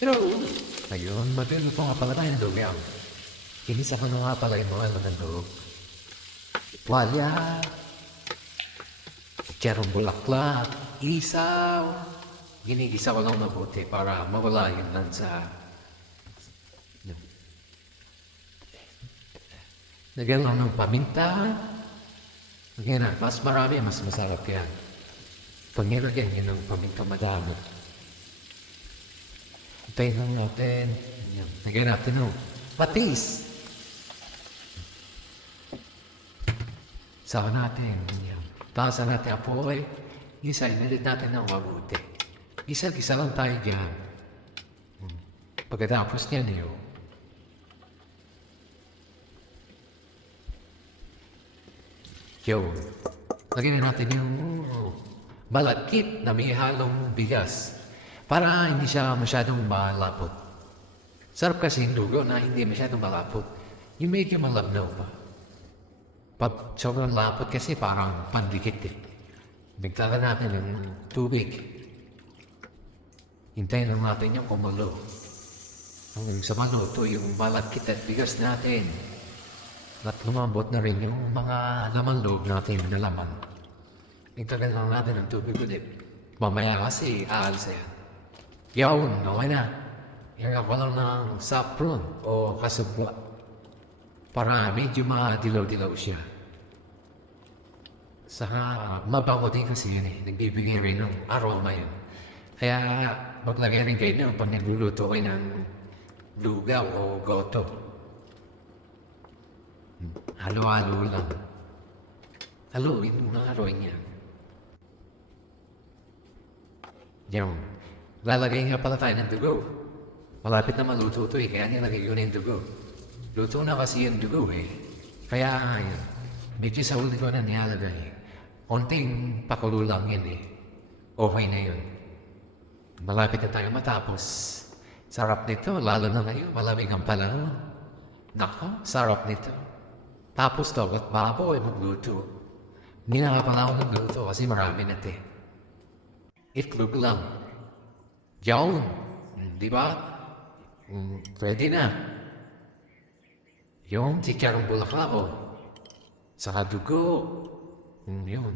Pero, ngayon, magluluto nga pala tayo ng lugaw. Kinisa ko na nga pala yung mga laman ng loob. Tuwalya, charong bulaklak, isaw. Ginigisa ko lang mabuti para mawala yun lang sa... Lagyan lang ng paminta. Lagyan na, mas marami, mas masarap yan. Pag nilagyan yun ng paminta madami. Hintayin lang natin. Yan. Lagyan natin ng patis. Saka natin. Yan. Taasan natin ang apoy. Isa, inalit natin ng mabuti. Isa-isa lang tayo dyan. Pagkatapos niyan yun. Yun. Lagyan natin yung malagkit na may halong bigas para hindi siya masyadong malapot. Sarap kasi yung lugaw na hindi masyadong malapot. Yung medyo malabnaw pa. Pag sobrang lapot kasi parang pandikit eh. Bigtala natin ng tubig. Hintayin lang natin yung kumulo. Hanggang sa maluto yung malagkit at bigas natin. At lumambot na rin yung mga laman loob natin na laman. Hintayin lang natin ng tubig ulit. Mamaya kasi aalis yan. Yun, okay na. Hingap ko lang ng saffron o kasubwa. Para medyo madilaw-dilaw siya. Saka mabaho din kasi yun eh. Nagbibigay rin ng aroma yun. Kaya maglagay rin kayo ng pag nagluluto kayo ng lugaw o goto. Halo-halo lang. Haluin mo na haluin niya. Yan. Lalagay nga pala tayo ng dugo. Malapit na maluto ito eh. Kaya nilagay ko na yung dugo. Luto na kasi yung dugo eh. Kaya yun. Medyo sa huli ko na nilalagay. Konting pakulo lang yun eh. Okay na yun. Malapit na tayo matapos. Sarap nito, lalo na ngayon. Malamig ang panahon. Nako, sarap nito. Tapos to, at baboy magluto. Hindi na pala ako nagluto kasi marami na te. Itlog lang. Diyan. Di ba? Pwede na. Yung chicharong bulaklak o. Saka dugo. Yun.